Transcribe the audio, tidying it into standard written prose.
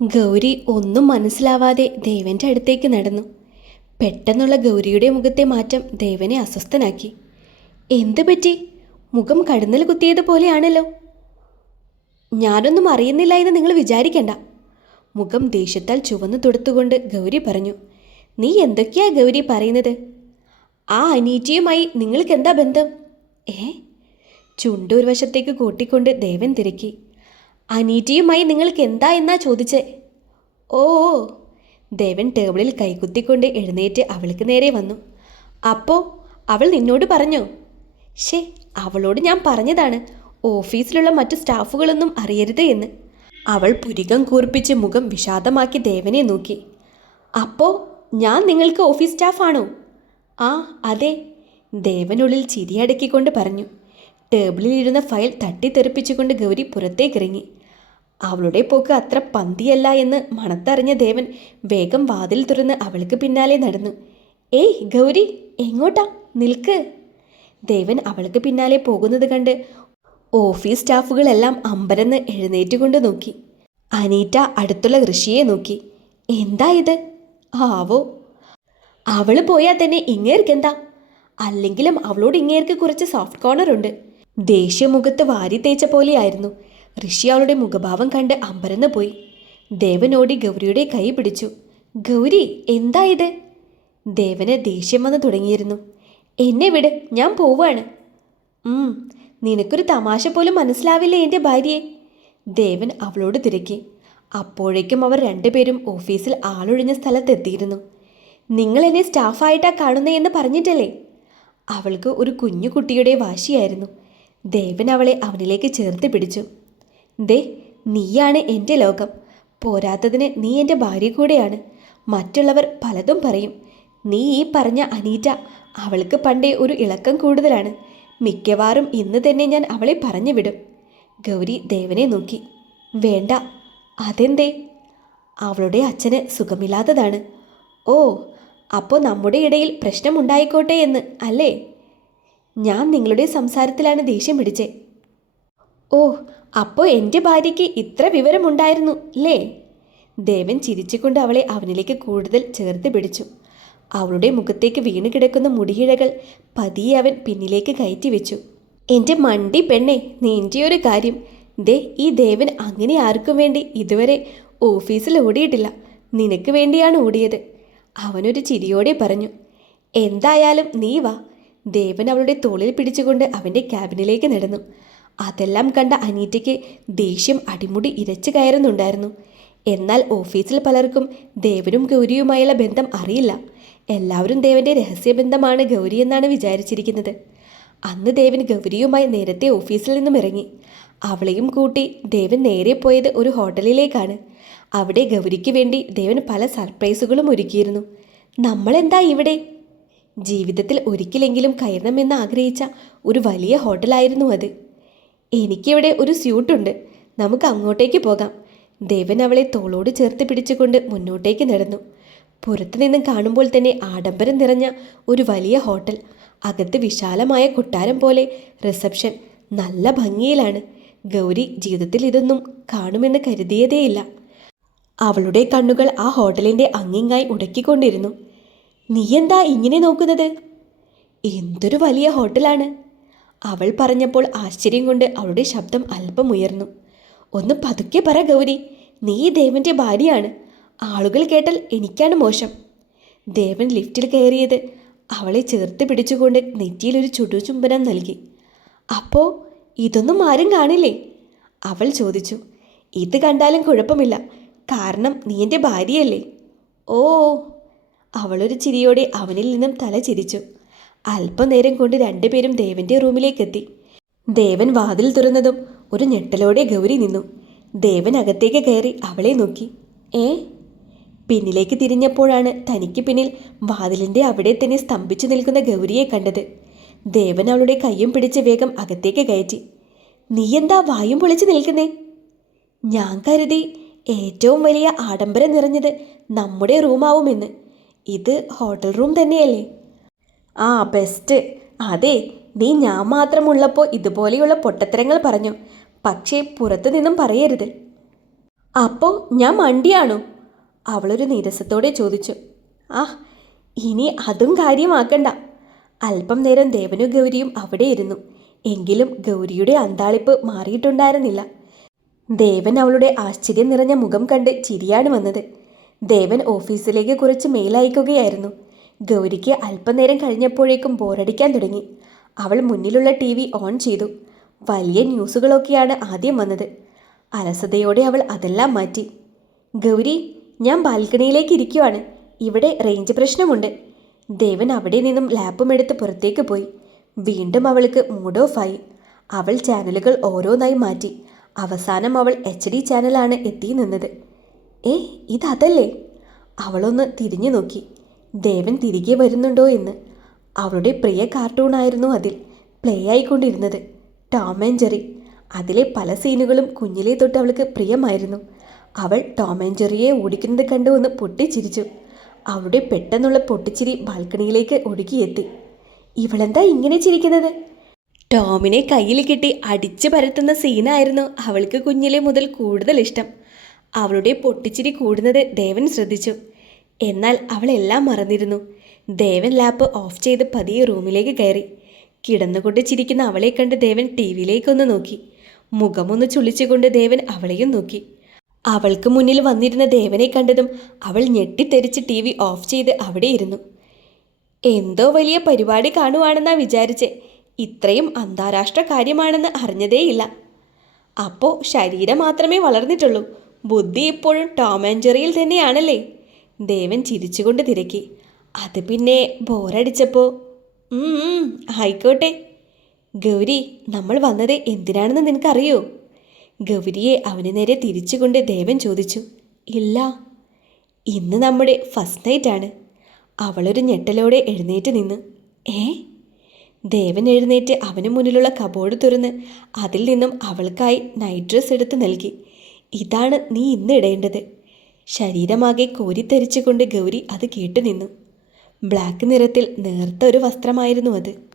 ഗൗരി ഒന്നും മനസ്സിലാവാതെ ദേവന്റെ അടുത്തേക്ക് നടന്നു. പെട്ടെന്നുള്ള ഗൗരിയുടെ മുഖത്തെ മാറ്റം ദേവനെ അസ്വസ്ഥനാക്കി. എന്തു പറ്റി? മുഖം കടന്നൽ കുത്തിയതുപോലെയാണല്ലോ. ഞാനൊന്നും അറിയുന്നില്ല എന്ന് നിങ്ങൾ വിചാരിക്കണ്ട. മുഖം ദേഷ്യത്താൽ ചുവന്നു തൊടുത്തുകൊണ്ട് ഗൗരി പറഞ്ഞു. നീ എന്തൊക്കെയാ ഗൗരി പറയുന്നത്? ആ അനീറ്റിയുമായി നിങ്ങൾക്ക് എന്താ ബന്ധം? ചുണ്ടൊരു വശത്തേക്ക് കൂട്ടിക്കൊണ്ട് ദേവൻ തിരക്കി. അനീറ്റിയുമായി നിങ്ങൾക്ക് എന്താ എന്നാ ചോദിച്ചേ? ഓ ദേവൻ ടേബിളിൽ കൈകുത്തിക്കൊണ്ട് എഴുന്നേറ്റ് അവൾക്ക് നേരെ വന്നു. അപ്പോൾ അവൾ നിന്നോട് പറഞ്ഞോ? അവളോട് ഞാൻ പറഞ്ഞതാണ് ഓഫീസിലുള്ള മറ്റു സ്റ്റാഫുകളൊന്നും അറിയരുത് എന്ന്. അവൾ പുരികം കൂർപ്പിച്ച് മുഖം വിഷാദമാക്കി ദേവനെ നോക്കി. അപ്പോൾ ഞാൻ നിങ്ങൾക്ക് ഓഫീസ് സ്റ്റാഫാണോ? ആ അതെ, ദേവനുള്ളിൽ ചിരിയടക്കിക്കൊണ്ട് പറഞ്ഞു. ടേബിളിലിരുന്ന ഫയൽ തട്ടിത്തെറിപ്പിച്ചുകൊണ്ട് ഗൗരി പുറത്തേക്കിറങ്ങി. അവളുടെ പോക്ക് അത്ര പന്തിയല്ല എന്ന് മണത്തറിഞ്ഞ ദേവൻ വേഗം വാതിൽ തുറന്ന് അവൾക്ക് പിന്നാലെ നടന്നു. ഏയ് ഗൗരി, എങ്ങോട്ടാ? നിൽക്ക്. ദേവൻ അവൾക്ക് പിന്നാലെ പോകുന്നത് കണ്ട് ഓഫീസ് സ്റ്റാഫുകളെല്ലാം അമ്പരന്ന് എഴുന്നേറ്റുകൊണ്ട് നോക്കി. അനീറ്റ അടുത്തുള്ള ഋഷിയെ നോക്കി. എന്താ ഇത്? ആവോ, അവള് പോയാൽ തന്നെ ഇങ്ങേർക്കെന്താ? അല്ലെങ്കിലും അവളോട് ഇങ്ങേർക്ക് കുറച്ച് സോഫ്റ്റ് കോർണർ ഉണ്ട്. ദേഷ്യമുഖത്ത് വാരി തേച്ച പോലെയായിരുന്നു. ഋഷി അവളുടെ മുഖഭാവം കണ്ട് അമ്പരന്ന് പോയി. ദേവനോടി ഗൗരിയുടെ കൈ പിടിച്ചു. ഗൗരി, എന്താ ഇത്? ദേവന് ദേഷ്യം വന്ന് തുടങ്ങിയിരുന്നു. എന്നെ വിട്, ഞാൻ പോവാണ്. നിനക്കൊരു തമാശ പോലും മനസ്സിലാവില്ലേ എൻ്റെ ഭാര്യയെ? ദേവൻ അവളോട് തിരക്കി. അപ്പോഴേക്കും അവർ രണ്ടുപേരും ഓഫീസിൽ ആളൊഴിഞ്ഞ സ്ഥലത്തെത്തിയിരുന്നു. നിങ്ങൾ എന്നെ സ്റ്റാഫായിട്ടാ കാണുന്നേ എന്ന് പറഞ്ഞിട്ടല്ലേ? അവൾക്ക് ഒരു കുഞ്ഞു കുട്ടിയുടെ വാശിയായിരുന്നു. ദേവൻ അവളെ അവനിലേക്ക് ചേർത്ത് പിടിച്ചു. നീയാണ് എൻ്റെ ലോകം. പോരാത്തതിന് നീ എൻ്റെ ഭാര്യ കൂടെയാണ്. മറ്റുള്ളവർ പലതും പറയും. നീ ഈ പറഞ്ഞ അനീറ്റ, അവൾക്ക് പണ്ടേ ഒരു ഇളക്കം കൂടുതലാണ്. മിക്കവാറും ഇന്ന് തന്നെ ഞാൻ അവളെ പറഞ്ഞു വിടും. ഗൗരി ദേവനെ നോക്കി. വേണ്ട. അതെന്തേ? അവളുടെ അച്ഛന് സുഖമില്ലാത്തതാണ്. ഓ, അപ്പോൾ നമ്മുടെ ഇടയിൽ പ്രശ്നമുണ്ടായിക്കോട്ടെ എന്ന് അല്ലേ? ഞാൻ നിങ്ങളുടെ സംസാരത്തിലാണ് ദേഷ്യം പിടിച്ചേ. ഓ, അപ്പോൾ എൻ്റെ ഭാര്യയ്ക്ക് ഇത്ര വിവരമുണ്ടായിരുന്നു അല്ലേ? ദേവൻ ചിരിച്ചുകൊണ്ട് അവളെ അവനിലേക്ക് കൂടുതൽ ചേർത്ത് പിടിച്ചു. അവളുടെ മുഖത്തേക്ക് വീണ് കിടക്കുന്ന മുടിയിഴകൾ പതിയെ അവൻ പിന്നിലേക്ക് കയറ്റി വെച്ചു. എൻ്റെ മണ്ടി പെണ്ണെ, നിൻ്റെ ഒരു കാര്യം. ഈ ദേവൻ അങ്ങനെ ആർക്കും വേണ്ടി ഇതുവരെ ഓഫീസിൽ ഓടിയിട്ടില്ല. നിനക്ക് വേണ്ടിയാണ് ഓടിയത്. അവനൊരു ചിരിയോടെ പറഞ്ഞു. എന്തായാലും നീ വാ. ദേവൻ അവളുടെ തോളിൽ പിടിച്ചുകൊണ്ട് അവൻ്റെ ക്യാബിനിലേക്ക് നടന്നു. അതെല്ലാം കണ്ട അനീറ്റയ്ക്ക് ദേഷ്യം അടിമുടി ഇരച്ചു കയറുന്നുണ്ടായിരുന്നു. എന്നാൽ ഓഫീസിൽ പലർക്കും ദേവനും ഗൗരിയുമായുള്ള ബന്ധം അറിയില്ല. എല്ലാവരും ദേവൻ്റെ രഹസ്യബന്ധമാണ് ഗൗരി എന്നാണ് വിചാരിച്ചിരിക്കുന്നത്. അന്ന് ദേവൻ ഗൗരിയുമായി നേരത്തെ ഓഫീസിൽ നിന്നും ഇറങ്ങി. അവളെയും കൂട്ടി ദേവൻ നേരെ പോയത് ഒരു ഹോട്ടലിലേക്കാണ്. അവിടെ ഗൗരിക്ക് വേണ്ടി ദേവൻ പല സർപ്രൈസുകളും ഒരുക്കിയിരുന്നു. നമ്മളെന്താ ഇവിടെ? ജീവിതത്തിൽ ഒരിക്കലെങ്കിലും കയറണമെന്ന് ആഗ്രഹിച്ച ഒരു വലിയ ഹോട്ടലായിരുന്നു അത്. എനിക്കിവിടെ ഒരു സ്യൂട്ടുണ്ട്, നമുക്ക് അങ്ങോട്ടേക്ക് പോകാം. ദേവൻ അവളെ തോളോട് ചേർത്ത് പിടിച്ചുകൊണ്ട് മുന്നോട്ടേക്ക് നടന്നു. പുറത്തുനിന്നും കാണുമ്പോൾ തന്നെ ആഡംബരം നിറഞ്ഞ ഒരു വലിയ ഹോട്ടൽ. അകത്ത് വിശാലമായ കൊട്ടാരം പോലെ റിസപ്ഷൻ. നല്ല ഭംഗിയിലാണ്. ഗൗരി ജീവിതത്തിൽ ഇതൊന്നും കാണുമെന്ന് കരുതിയതേയില്ല. അവളുടെ കണ്ണുകൾ ആ ഹോട്ടലിൻ്റെ അങ്ങിങ്ങായി ഉടക്കിക്കൊണ്ടിരുന്നു. നീ എന്താ ഇങ്ങനെ നോക്കുന്നത്? എന്തൊരു വലിയ ഹോട്ടലാണ്! അവൾ പറഞ്ഞപ്പോൾ ആശ്ചര്യം കൊണ്ട് അവളുടെ ശബ്ദം അല്പം ഉയർന്നു. ഒന്ന് പതുക്കെ പറ ഗൗരി, നീ ദേവൻ്റെ ഭാര്യയാണ്. ആളുകൾ കേട്ടാൽ എനിക്കാണ് മോശം. ദേവൻ ലിഫ്റ്റിൽ കയറിയത് അവളെ ചേർത്ത് പിടിച്ചുകൊണ്ട് നെറ്റിയിലൊരു ചുടുചുംബനം നൽകി. അപ്പോൾ ഇതൊന്നും ആരും കാണില്ലേ? അവൾ ചോദിച്ചു. ഇത് കണ്ടാലും കുഴപ്പമില്ല, കാരണം നീ എൻ്റെ ഭാര്യയല്ലേ. ഓ, അവളൊരു ചിരിയോടെ അവനിൽ നിന്നും തല ചിരിച്ചു. അല്പനേരം കൊണ്ട് രണ്ടുപേരും ദേവൻ്റെ റൂമിലേക്കെത്തി. ദേവൻ വാതിൽ തുറന്നതും ഒരു ഞെട്ടലോടെ ഗൗരി നിന്നു. ദേവൻ അകത്തേക്ക് കയറി അവളെ നോക്കി. പിന്നിലേക്ക് തിരിഞ്ഞപ്പോഴാണ് തനിക്ക് പിന്നിൽ വാതിലിൻ്റെ അവിടെ തന്നെ സ്തംഭിച്ചു നിൽക്കുന്ന ഗൗരിയെ കണ്ടത്. ദേവൻ അവളുടെ കയ്യും പിടിച്ച് വേഗം അകത്തേക്ക് കയറ്റി. നീ എന്താ വായും പൊളിച്ച് നിൽക്കുന്നേ? ഞാൻ കരുതി ഏറ്റവും വലിയ ആഡംബരം നിറഞ്ഞത് നമ്മുടെ റൂമാവുമെന്ന്. ഇത് ഹോട്ടൽ റൂം തന്നെയല്ലേ? ആ, ബെസ്റ്റ്. അതെ, നീ ഞാൻ മാത്രമുള്ളപ്പോൾ ഇതുപോലെയുള്ള പൊട്ടത്തരങ്ങൾ പറഞ്ഞു. പക്ഷേ പുറത്തു നിന്നും പറയരുത്. അപ്പോൾ ഞാൻ മണ്ടിയാണോ? അവളൊരു നീരസത്തോടെ ചോദിച്ചു. ആ, ഇനി അതും കാര്യമാക്കണ്ട. അല്പം നേരം ദേവനും ഗൗരിയും അവിടെ ഇരുന്നു. എങ്കിലും ഗൗരിയുടെ അന്താളിപ്പ് മാറിയിട്ടുണ്ടായിരുന്നില്ല. ദേവൻ അവളുടെ ആശ്ചര്യം നിറഞ്ഞ മുഖം കണ്ട് ചിരിയാണ് വന്നത്. ദേവൻ ഓഫീസിലേക്ക് കുറച്ച് മെയിൽ അയക്കുകയായിരുന്നു. ഗൗരിക്ക് അല്പനേരം കഴിഞ്ഞപ്പോഴേക്കും ബോറടിക്കാൻ തുടങ്ങി. അവൾ മുന്നിലുള്ള TV ഓൺ ചെയ്തു. വലിയ ന്യൂസുകളൊക്കെയാണ് ആദ്യം വന്നത്. അലസതയോടെ അവൾ അതെല്ലാം മാറ്റി. ഗൗരി, ഞാൻ ബാൽക്കണിയിലേക്ക് ഇരിക്കുവാണ്. ഇവിടെ റേഞ്ച് പ്രശ്നമുണ്ട്. ദേവൻ അവിടെ നിന്നും ലാപ്പും എടുത്ത് പുറത്തേക്ക് പോയി. വീണ്ടും അവൾക്ക് മൂഡ് ഓഫ് ആയി. അവൾ ചാനലുകൾ ഓരോന്നായി മാറ്റി. അവസാനം അവൾ HD ചാനലാണ് എത്തി നിന്നത്. ഇതല്ലേ? അവളൊന്ന് തിരിഞ്ഞു നോക്കി. ദേവൻ തിരികെ വരുന്നുണ്ടോ എന്ന്. അവളുടെ പ്രിയ കാർട്ടൂണായിരുന്നു അതിൽ പ്ലേ ആയിക്കൊണ്ടിരുന്നത്, ടോം ആൻഡ് ജെറി. അതിലെ പല സീനുകളും കുഞ്ഞിലേ തൊട്ട് അവൾക്ക് പ്രിയമായിരുന്നു. അവൾ ടോം ആൻഡ് ജെറിയെ ഓടിക്കുന്നത് കണ്ടു ഒന്ന് പൊട്ടിച്ചിരിച്ചു. അവളുടെ പെട്ടെന്നുള്ള പൊട്ടിച്ചിരി ബാൽക്കണിയിലേക്ക് ഒഴുകിയെത്തി. ഇവളെന്താ ഇങ്ങനെ ചിരിക്കുന്നത്? ടോമിനെ കയ്യിൽ കിട്ടി അടിച്ചു പരത്തുന്ന സീനായിരുന്നു അവൾക്ക് കുഞ്ഞിലെ മുതൽ കൂടുതൽ ഇഷ്ടം. അവളുടെ പൊട്ടിച്ചിരി കൂടുന്നത് ദേവൻ ശ്രദ്ധിച്ചു. എന്നാൽ അവളെല്ലാം മറന്നിരുന്നു. ദേവൻ ലാപ്പ് ഓഫ് ചെയ്ത് പതിയെ റൂമിലേക്ക് കയറി. കിടന്നുകൊണ്ട് ചിരിക്കുന്ന അവളെ കണ്ട് ദേവൻ TV-യിലേക്കൊന്ന് നോക്കി. മുഖമൊന്ന് ചുളിച്ചുകൊണ്ട് ദേവൻ അവളെയും നോക്കി. അവൾക്ക് മുന്നിൽ വന്നിരുന്ന ദേവനെ കണ്ടതും അവൾ ഞെട്ടിത്തെറിച്ച് TV ഓഫ് ചെയ്ത് അവിടെ ഇരുന്നു. എന്തോ വലിയ പരിപാടി കാണുവാണെന്നാ വിചാരിച്ചേ. ഇത്രയും അന്താരാഷ്ട്ര കാര്യമാണെന്ന് അറിഞ്ഞതേയില്ല. അപ്പോൾ ശരീരം മാത്രമേ വളർന്നിട്ടുള്ളൂ, ബുദ്ധി ഇപ്പോഴും ടോം ആൻഡ് ജെറിയിൽ തന്നെയാണല്ലേ? ദേവൻ ചിരിച്ചുകൊണ്ട് തിരക്കി. അത് പിന്നെ ബോറടിച്ചപ്പോൾ. ആയിക്കോട്ടെ. ഗൗരി, നമ്മൾ വന്നത് എന്തിനാണെന്ന് നിനക്കറിയോ? ഗൗരിയെ അവന് നേരെ തിരിച്ചുകൊണ്ട് ദേവൻ ചോദിച്ചു. ഇല്ല. ഇന്ന് നമ്മുടെ ഫസ്റ്റ് നൈറ്റാണ്. അവളൊരു ഞെട്ടലോടെ എഴുന്നേറ്റ് നിന്ന്. ദേവൻ എഴുന്നേറ്റ് അവന് മുന്നിലുള്ള കബോർഡ് തുറന്ന് അതിൽ നിന്നും അവൾക്കായി നൈറ്റ് ഡ്രസ്സ് എടുത്ത് നൽകി. ഇതാണ് നീ ഇന്ന് ഇടേണ്ടത്. ശരീരമാകെ കോരിത്തരിച്ചുകൊണ്ട് ഗൗരി അത് കേട്ടു നിന്നു. ബ്ലാക്ക് നിറത്തിൽ നേർത്ത ഒരു വസ്ത്രമായിരുന്നു അത്.